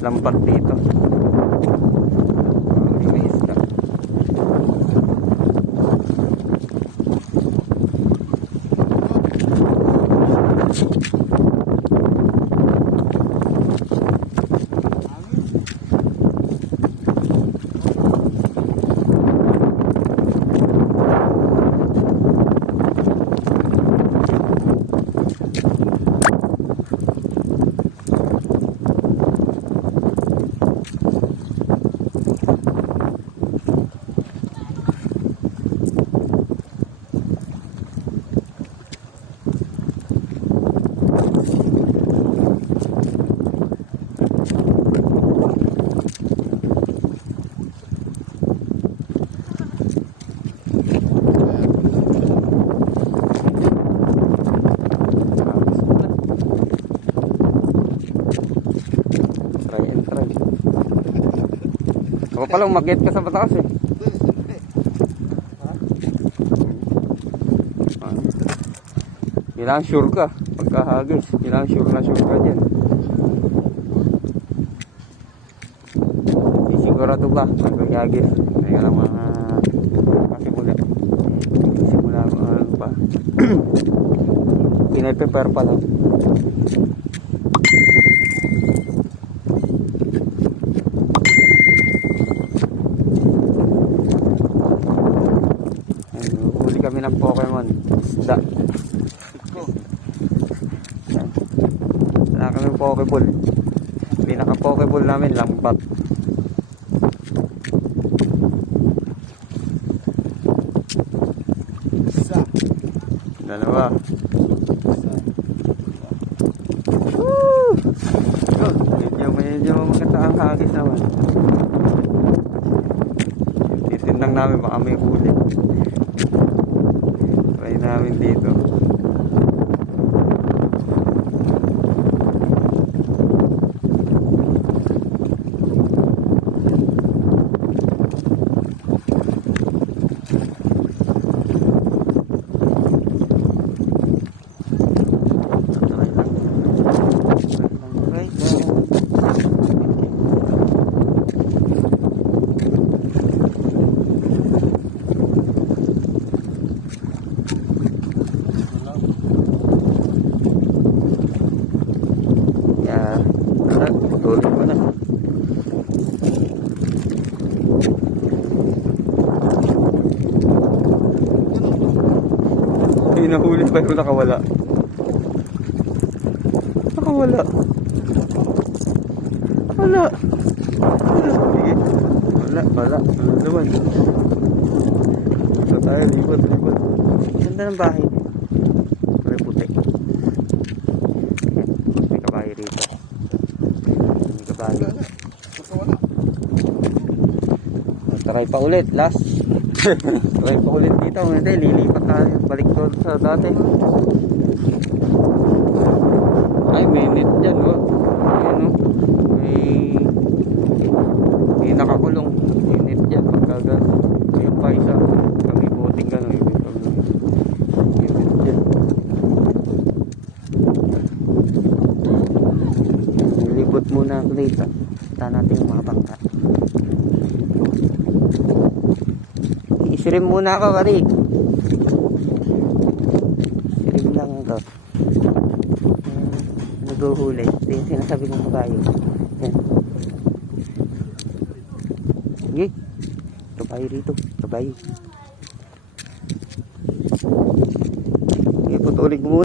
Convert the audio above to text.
lambat dito. May isda. Ako pala umakyat ka sa pataas eh. Kailangan sure ka pagkahagis. Kailangan sure ka dyan. Sigurado ba pagkahagis? Kaya lang mga kasimula. Simula ano pa. Pinaprepare pa lang. Kami ng Pokemon isda. Wala kami Pokeball. Pinaka Pokeball namin lambat. Isa. Dalawa. Woo! Medyo maganda ang hagis naman. Titinang namin baka may huli. Try namin dito. Tuloy ko na. Hindi nahuli pero nakawala. Nakawala. Wala. Sige. Wala naman. So tayo, libot. Ganda ng bahay. May puti. May kabahay rito. Try pa ulit, last. Try pa ulit dito. Hindi, lilipat tayo. Balik doon sa dati. Ay, may net dyan. Oh. Ayan, oh. May nakakulong. May net dyan. Pagkagal. Ayun pa isa. Kami boting gano'n. May net dyan. Nilibot muna ako dito. Kita natin yung mga bangka. Isirim muna ako, kari. Isirim lang ito. Naguhuli. Ito yung sinasabi ng kabayo. Yan. Sige. Kabayo rito. Kabayo. Sige, putulig mo muna.